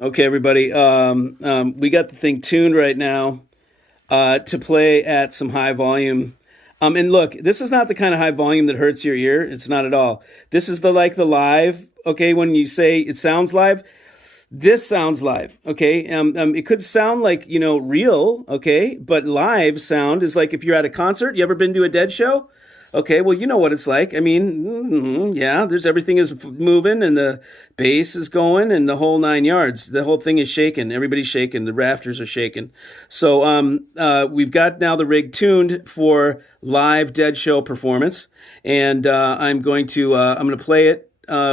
Okay, everybody. We got the thing tuned right now to play at some high volume. And look, this is not the kind of high volume that hurts your ear. It's not at all. This is the the live. Okay, when you say it sounds live, this sounds live. Okay, it could sound like real. Okay, but live sound is like if you're at a concert. You ever been to a Dead show? Okay, well, you know what it's like. I mean, yeah, there's everything is moving and the bass is going and the whole 9 yards. The whole thing is shaking. Everybody's shaking. The rafters are shaking. So we've got now the rig tuned for live Dead show performance, and I'm going to play it.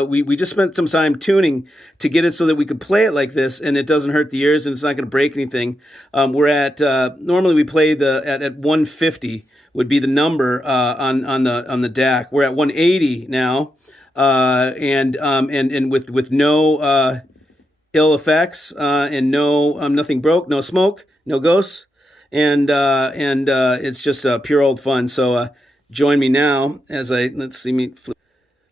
We just spent some time tuning to get it so that we could play it like this and it doesn't hurt the ears and it's not going to break anything. We're at normally we play at 150 would be the number on the DAC. We're at 180 now, and with no ill effects and no nothing broke, no smoke, no ghosts, and it's just pure old fun. So join me now as let's see me.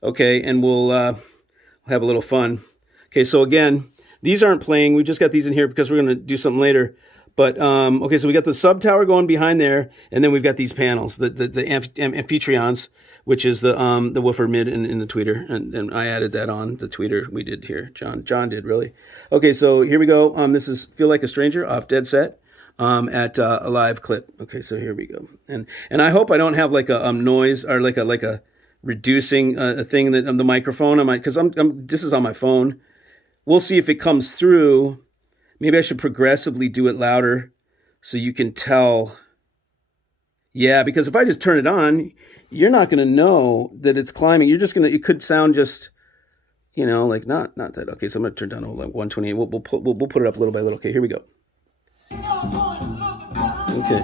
Okay, and we'll have a little fun. Okay, so again, these aren't playing. We just got these in here because we're going to do something later. But okay, so we got the sub tower going behind there, and then we've got these panels, the Amphityons, which is the woofer mid in the tweeter, and I added that on the tweeter we did here. John did really. Okay, so here we go. This is Feel Like a Stranger off Dead Set at a live clip. Okay, so here we go, and I hope I don't have like a noise or like a reducing a thing that the microphone. Because this is on my phone. We'll see if it comes through. Maybe I should progressively do it louder so you can tell. Yeah, because if I just turn it on, you're not going to know that it's climbing. You're just it could sound just, like not that. Okay, so I'm going to turn down to like 128. We'll put it up little by little. Okay, here we go. Okay.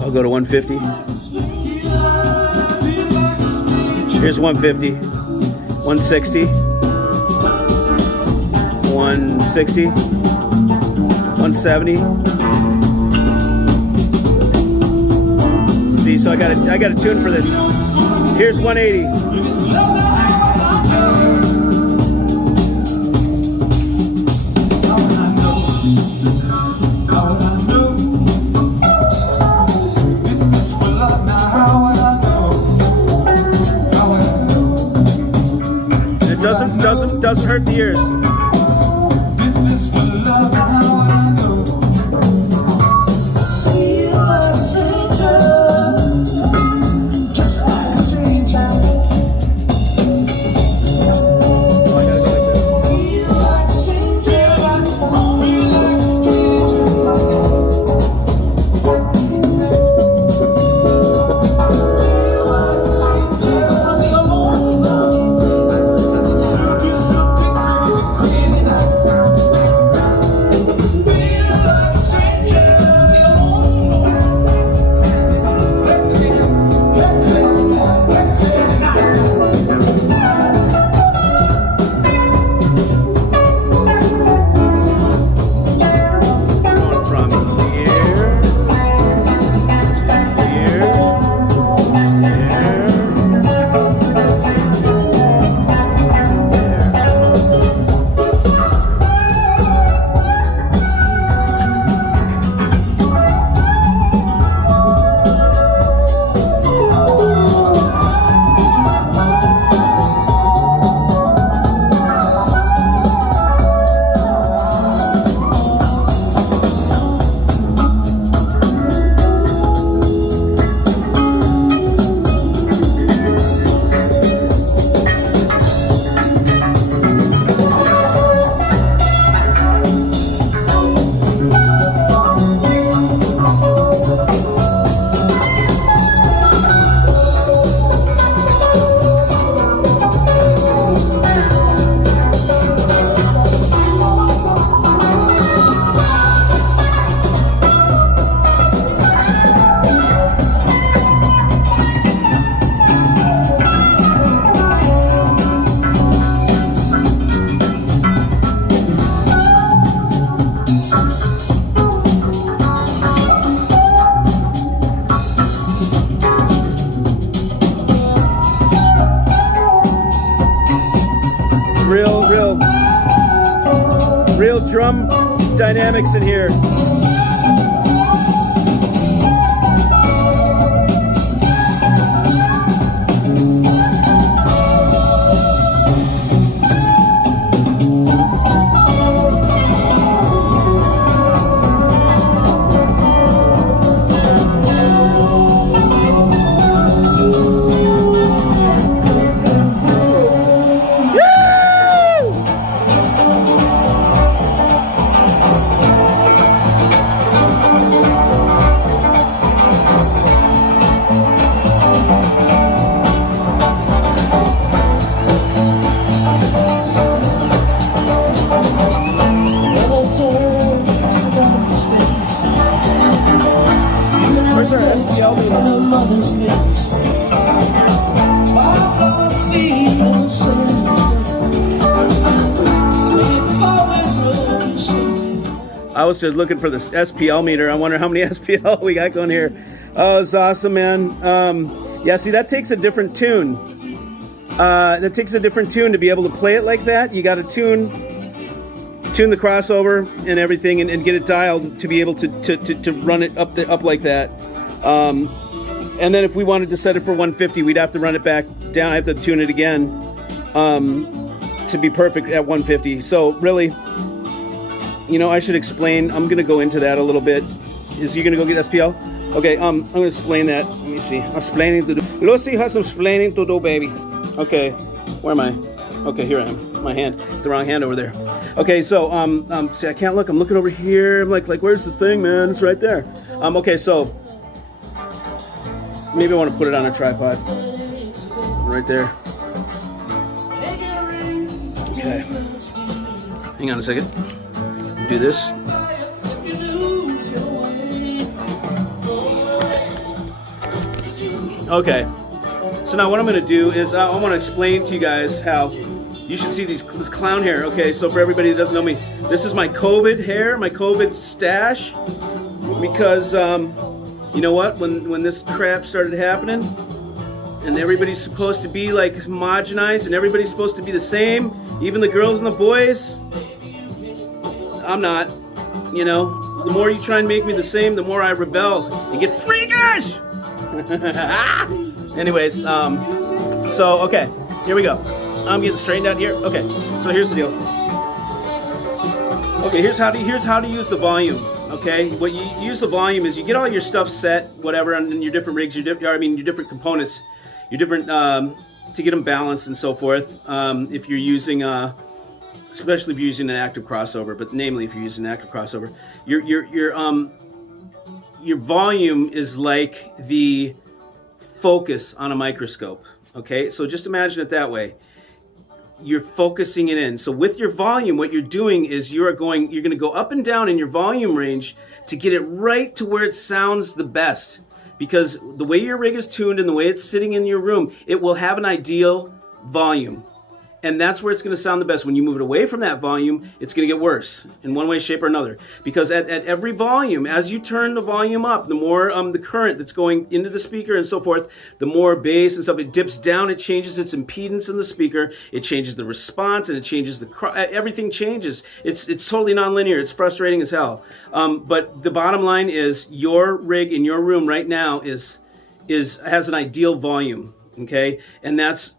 I'll go to 150. Here's 150, 160. 160, 170. See, so I got a tune for this. Here's 180. It doesn't hurt the ears. real drum dynamics in here. I was just looking for this SPL meter. I wonder how many SPL we got going here. Oh, it's awesome, man. Yeah, see, that takes a different tune. That takes a different tune to be able to play it like that. You got to tune the crossover and everything, and get it dialed to be able to run it up like that. And then if we wanted to set it for 150, we'd have to run it back down. I have to tune it again to be perfect at 150. So really, you know, I should explain. I'm gonna go into that a little bit. Is you gonna go get SPL? Okay, I'm gonna explain that. Let me see. I'm explaining to do. Lucy has some explaining to do, baby. Okay, where am I? Okay, here I am. My hand, the wrong hand over there. Okay, so see, I can't look. I'm looking over here. I'm like, where's the thing, man? It's right there. Okay, so maybe I want to put it on a tripod. Right there. Okay. Hang on a second. Do this. Okay. So now what I'm going to do is I want to explain to you guys how you should see this clown hair. Okay, so for everybody that doesn't know me, this is my COVID hair, my COVID stash. Because, you know what? When this crap started happening, and everybody's supposed to be like homogenized, and everybody's supposed to be the same, even the girls and the boys, I'm not. You know, the more you try and make me the same, the more I rebel and get freakish. Anyways, so okay, here we go. I'm getting straightened out here. Okay, so here's the deal. Okay, here's how to use the volume. Okay, what you use the volume is you get all your stuff set, whatever, and your different rigs, your different components, your different to get them balanced and so forth. If you're using, especially if you're using an active crossover, but namely if you're using an active crossover, your volume is like the focus on a microscope. Okay, so just imagine it that way. You're focusing it in. So with your volume, what you're doing is you're going to go up and down in your volume range to get it right to where it sounds the best. Because the way your rig is tuned and the way it's sitting in your room, it will have an ideal volume. And that's where it's going to sound the best. When you move it away from that volume, it's going to get worse in one way, shape, or another. Because at every volume, as you turn the volume up, the more the current that's going into the speaker and so forth, the more bass and stuff, it dips down, it changes its impedance in the speaker, it changes the response, and it changes everything changes. It's totally nonlinear. It's frustrating as hell. But the bottom line is your rig in your room right now has an ideal volume, okay? And that's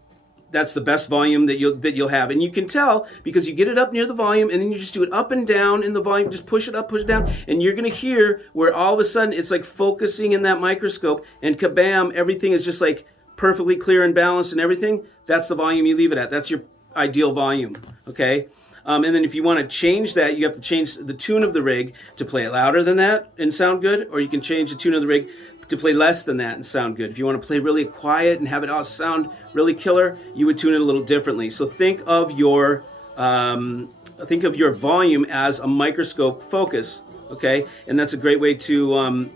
the best volume that you'll have. And you can tell because you get it up near the volume and then you just do it up and down in the volume, just push it up, push it down, and you're gonna hear where all of a sudden it's like focusing in that microscope and kabam, everything is just like perfectly clear and balanced and everything. That's the volume you leave it at. That's your ideal volume, okay? And then if you want to change that, you have to change the tune of the rig to play it louder than that and sound good, or you can change the tune of the rig to play less than that and sound good. If you want to play really quiet and have it all sound really killer, you would tune it a little differently. So think of your volume as a microscope focus, okay? And that's a great way to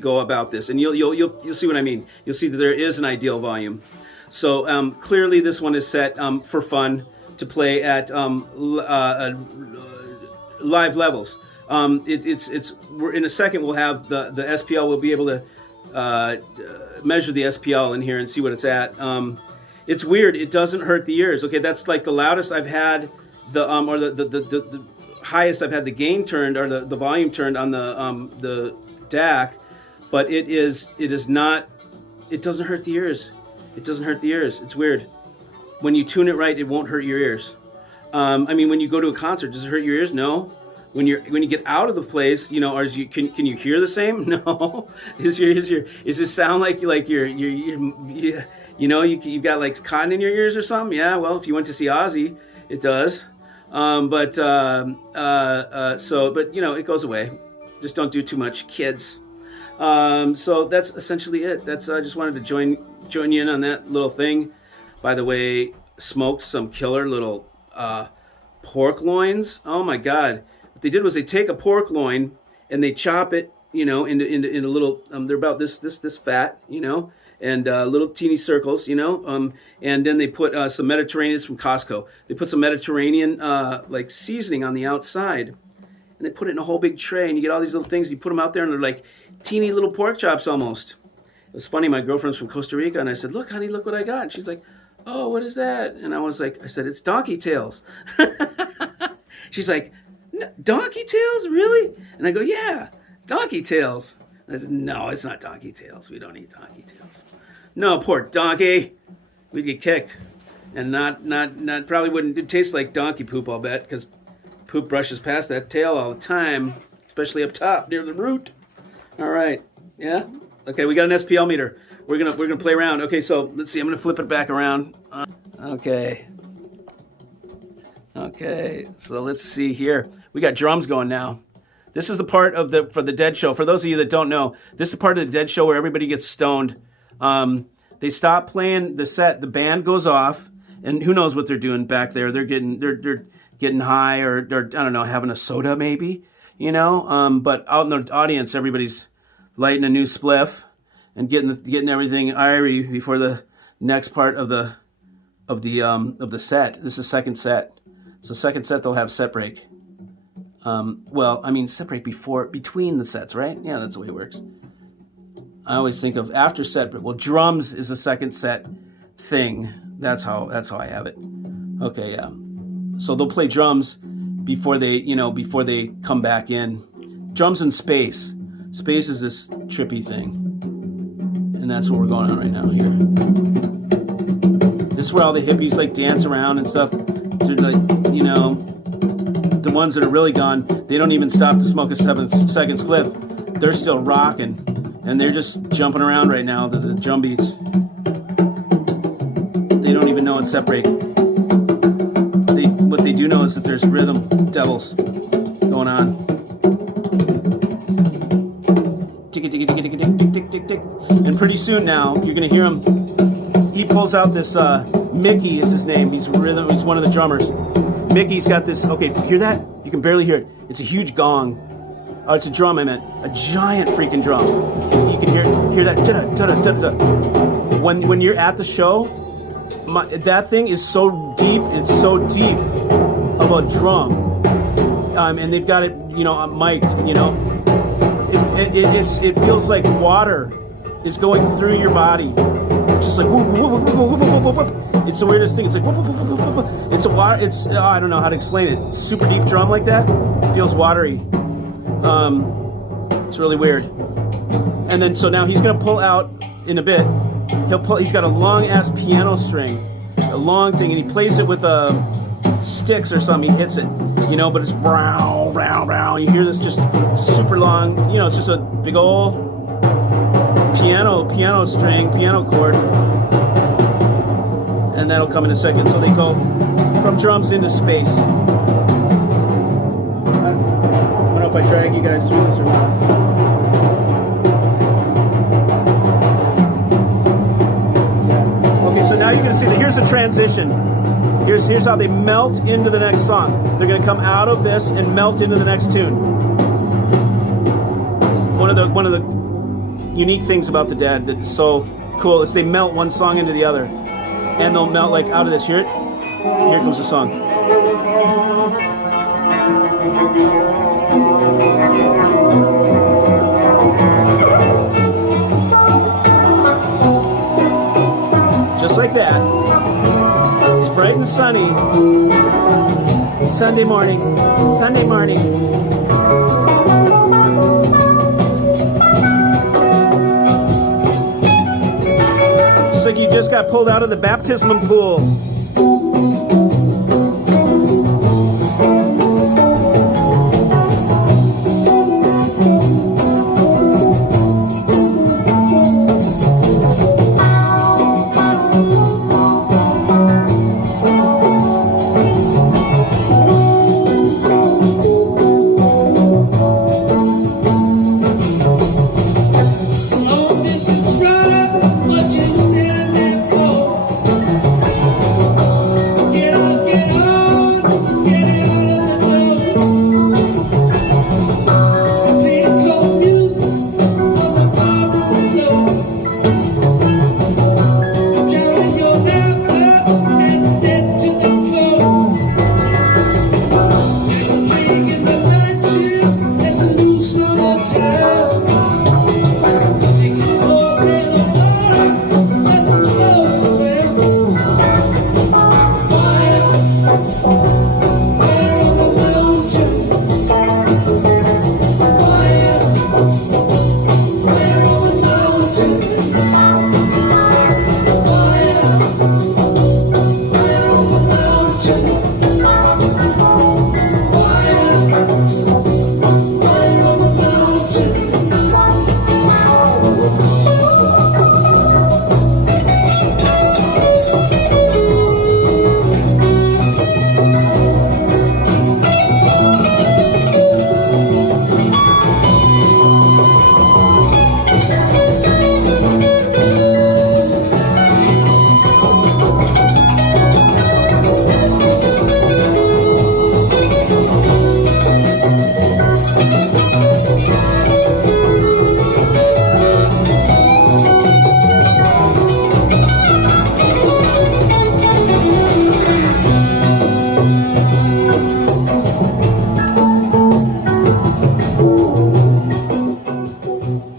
go about this. And you'll see what I mean. You'll see that there is an ideal volume. So clearly this one is set for fun to play at live levels. We're in a second we'll have the SPL. We'll be able to measure the SPL in here and see what it's at. It's weird. It doesn't hurt the ears. Okay, that's like the loudest I've had or the highest I've had the gain turned or the volume turned on the DAC, but it is not. It doesn't hurt the ears. It doesn't hurt the ears. It's weird. When you tune it right, it won't hurt your ears. I mean, when you go to a concert, does it hurt your ears? No. When you get out of the place, you know, can you hear the same? No. Does this sound like you're you know, you've got like cotton in your ears or something? Yeah. Well, if you went to see Ozzy, it does. But you know, it goes away. Just don't do too much, kids. So that's essentially it. I just wanted to join you in on that little thing. By the way, smoked some killer little pork loins. Oh my God. What they did was they take a pork loin and they chop it, you know, into little, they're about this fat, you know, and little teeny circles, you know, and then they put some Mediterranean from Costco. They put some Mediterranean like seasoning on the outside, and they put it in a whole big tray, and you get all these little things. You put them out there, and they're like teeny little pork chops almost. It was funny. My girlfriend's from Costa Rica, and I said, "Look, honey, look what I got." And she's like, "Oh, what is that?" And I said, "It's donkey tails." She's like, "Donkey tails, really?" And I go, "Yeah, donkey tails." And I said, "No, it's not donkey tails. We don't eat donkey tails." No, poor donkey. We'd get kicked, and not probably wouldn't. It taste like donkey poop, I'll bet, because poop brushes past that tail all the time, especially up top near the root. All right, yeah. Okay, we got an SPL meter. We're gonna play around. Okay, so let's see. I'm gonna flip it back around. Okay. So let's see here. We got drums going now. This is the part of for the Dead Show. For those of you that don't know, this is the part of the Dead Show where everybody gets stoned. They stop playing the set. The band goes off, and who knows what they're doing back there? They're getting high, or I don't know, having a soda maybe, you know. But out in the audience, everybody's lighting a new spliff and getting everything irie before the next part of the set. This is second set. So second set they'll have set break. Well, I mean set break between the sets, right? Yeah, that's the way it works. I always think of after set, but well, drums is a second set thing. That's how I have it. Okay, yeah. So they'll play drums before they come back in. Drums in space. Space is this trippy thing, and that's what we're going on right now here. This is where all the hippies like dance around and stuff. They're like, you know, the ones that are really gone, they don't even stop to smoke a 7-second spliff. They're still rocking, and they're just jumping around right now. The drum beats. They don't even know it's set break. What they do know is that there's rhythm devils going on. Tick, tick, tick, tick, tick, tick, tick, tick. And pretty soon now, you're gonna hear him. He pulls out this. Mickey is his name. He's one of the drummers. Mickey's got this. Okay, hear that? You can barely hear it. It's a huge gong. Oh, it's a drum. I meant a giant freaking drum. You can hear that. When you're at the show, that thing is so deep. It's so deep of a drum, and they've got it, you know, mic'd. You know, it feels like water is going through your body, just like whoop, whoop, whoop, whoop, whoop, whoop, whoop. It's the weirdest thing. It's like whoop, whoop, whoop, whoop, whoop. It's a water. It's I don't know how to explain it. It's super deep drum like that. It feels watery. It's really weird. And then so now he's gonna pull out in a bit. He's got a long ass piano string, a long thing, and he plays it with sticks or something. He hits it, you know. But it's brown, brown, brown. You hear this just super long. You know, it's just a big old piano string, piano chord. And that'll come in a second. So they go from drums into space. I don't know if I drag you guys through this or not. Yeah. Okay, so now you're gonna see that here's the transition. Here's how they melt into the next song. They're gonna come out of this and melt into the next tune. One of the unique things about the Dead that's so cool is they melt one song into the other. And they'll melt like out of this. Hear it? Here comes the song. Just like that. bright and sunny. Sunday morning. Sunday morning. It's like you just got pulled out of the baptismal pool.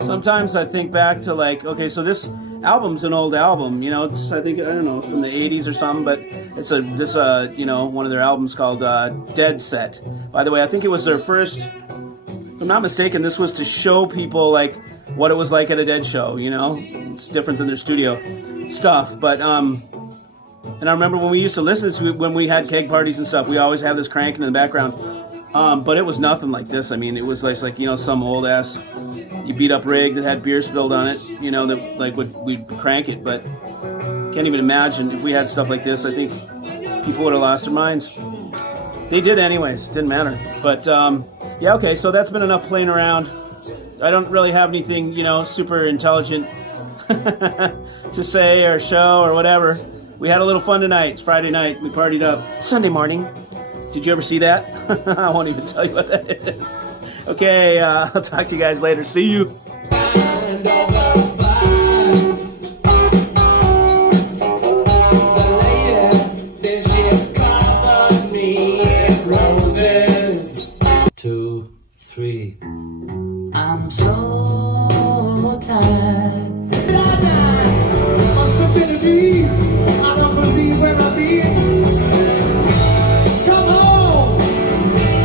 Sometimes I think back to like, okay, so this album's an old album, you know, it's, I think, I don't know, from the 80s or something, but it's you know, one of their albums called Dead Set. By the way, I think it was their first, if I'm not mistaken, this was to show people like what it was like at a Dead show, you know, it's different than their studio stuff, but, and I remember when we used to listen to it, when we had keg parties and stuff, we always had this cranking in the background, but it was nothing like this. I mean, it was like you know, some old ass, you beat up rig that had beer spilled on it, you know, that like we'd crank it, but can't even imagine if we had stuff like this. I think people would have lost their minds. They did anyways, didn't matter. But yeah, okay, so that's been enough playing around. I don't really have anything, you know, super intelligent to say or show or whatever. We had a little fun tonight. It's Friday night. We partied up. Sunday morning. Did you ever see that? I won't even tell you what that is. Okay, I'll talk to you guys later. See you. Two, three. I'm so tired. Must have been a dream. I don't believe where I've been. Come on,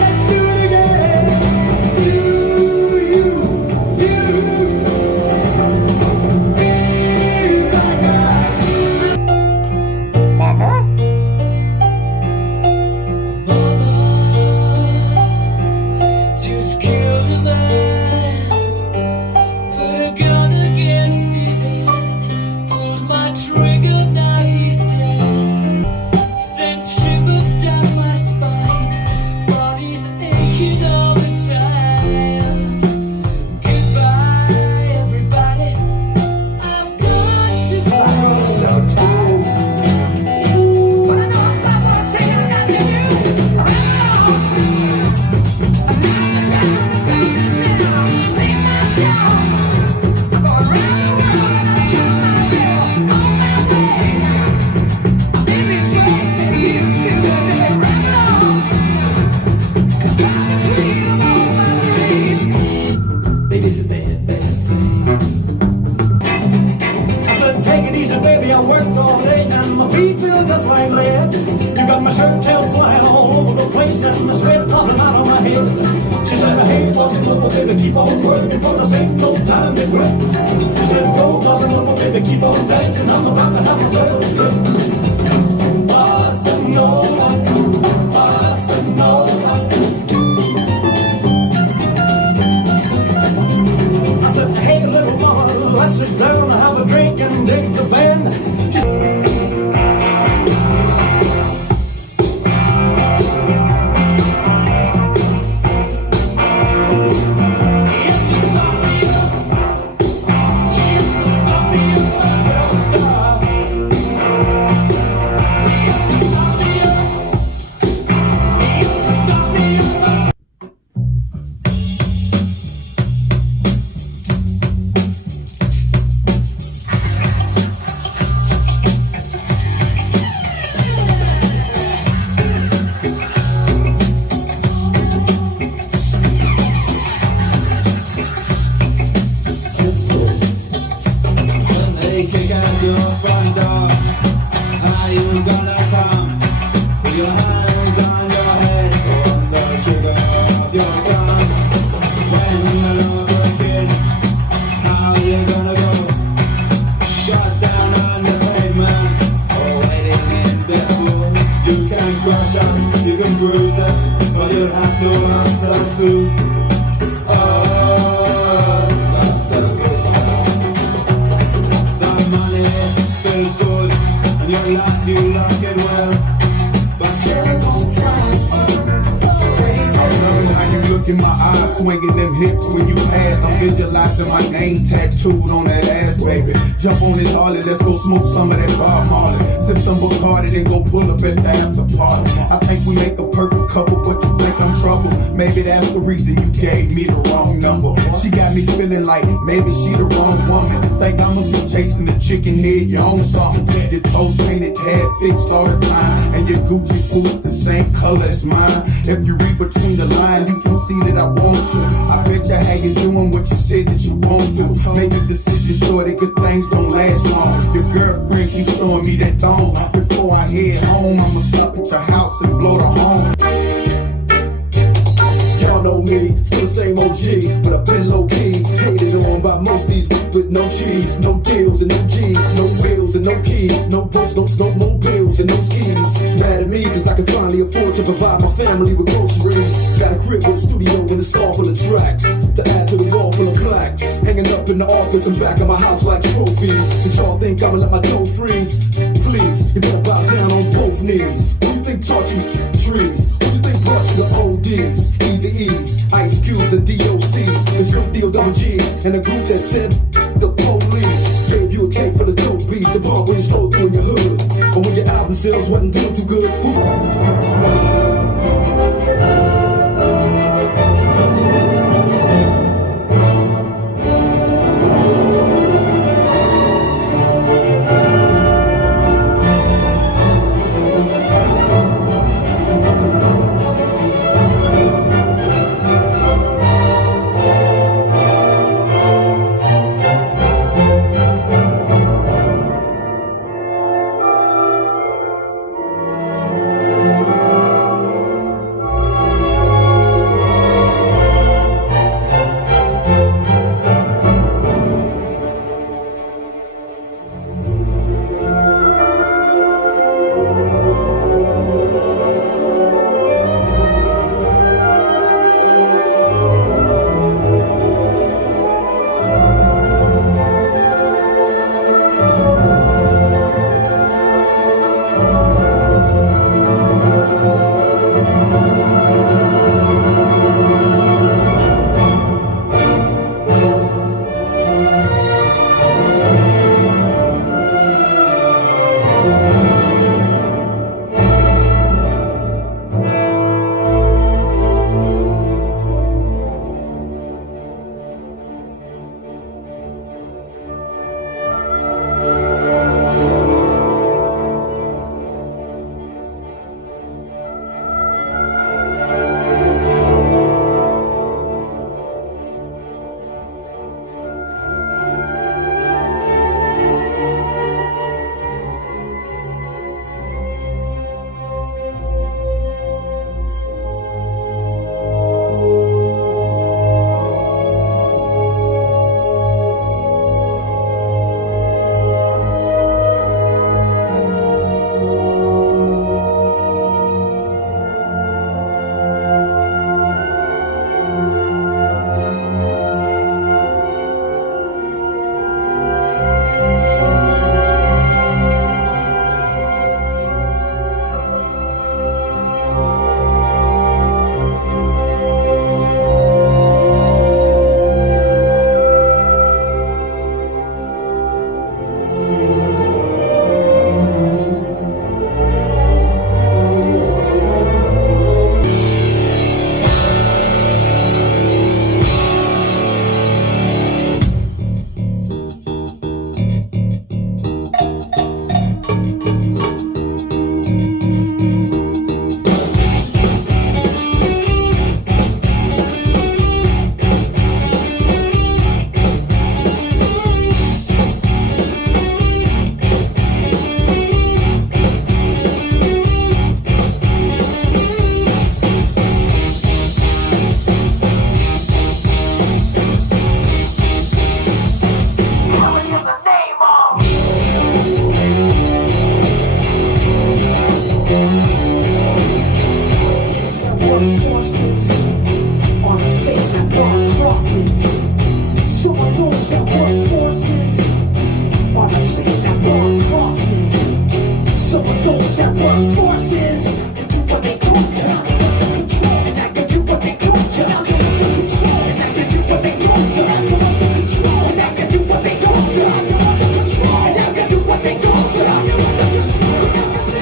let's do it again. You. keep on working for the same no time to quit. She said, go, boss, and no, baby, keep on dancing. I'm about to have myself a fit. Bossa Nova, Bossa Nova. I said, hey, little mama, let's sit down and have a drink and dig the band. In my eyes, swinging them hips when you pass. I'm visualizing my name tattooed on that ass, baby. Jump on this Harley, let's go smoke some of that Bob Marley. Sip some Bacardi, then go pull up at the after party. I think we make a perfect couple, but you think I'm trouble. Maybe that's the reason you gave me the wrong number. She got me feeling like maybe she the wrong woman. Think I'ma be chasing the chicken head, you own something. Your toes painted, hair fixed all the time, and your Gucci boots the same color as mine. If you read between the lines, you can see that I want you. I bet you how you doing what you said that you won't do. Make a decision sure that good things don't last long. Your girlfriend keeps showing me that thong. Before I head home, I'ma stop at your house and blow the horn. Y'all know me, still the same OG, but I've been low-key. Hated on by most these with no cheese, no deals and no G's, no bills and no keys, no boats, no snowmobiles and no skis. Mad at me cause I can finally afford to provide my family with groceries. Got a crib with a studio and a saw full of tracks to add to the wall full of plaques. Hanging up in the office and back of my house like trophies. Did y'all think I'ma let my dough freeze? Please, you better bow down on both knees. Who you think taught you trees? Who you think brought you the ODs? Easy E's, Ice Cubes and DOCs. There's no deal double G's and a group that said the police. Gave you a tape for the dope beats, the bar when you stroll through in your hood. But when your album sales wasn't doing too good, work forces are the same that burn crosses. Some of those that work forces are the same that burn crosses. Some of those that work forces and do what they told you. I'm under control, and I can do what they told you. I'm under control, and I can do what they told you. I'm under control, and I can do what they told you. I'm under control, and I can do what they told you. I'm under control, and I can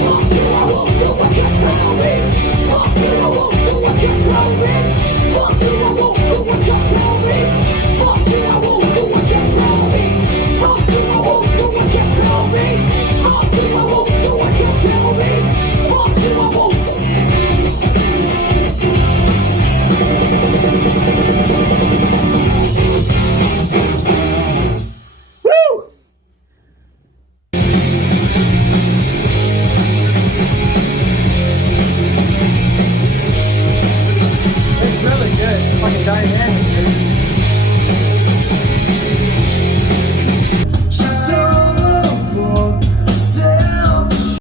fuck you, I won't do what you tell me. Fuck you, I won't do what you tell me. Fuck you, I won't do what you tell me. Fuck you, I won't do what you tell me. Fuck you, I won't do what you tell me. Fuck you, I won't do what you tell me. Fuck you, I won't do. Woo! It's really good. It's fucking dynamic.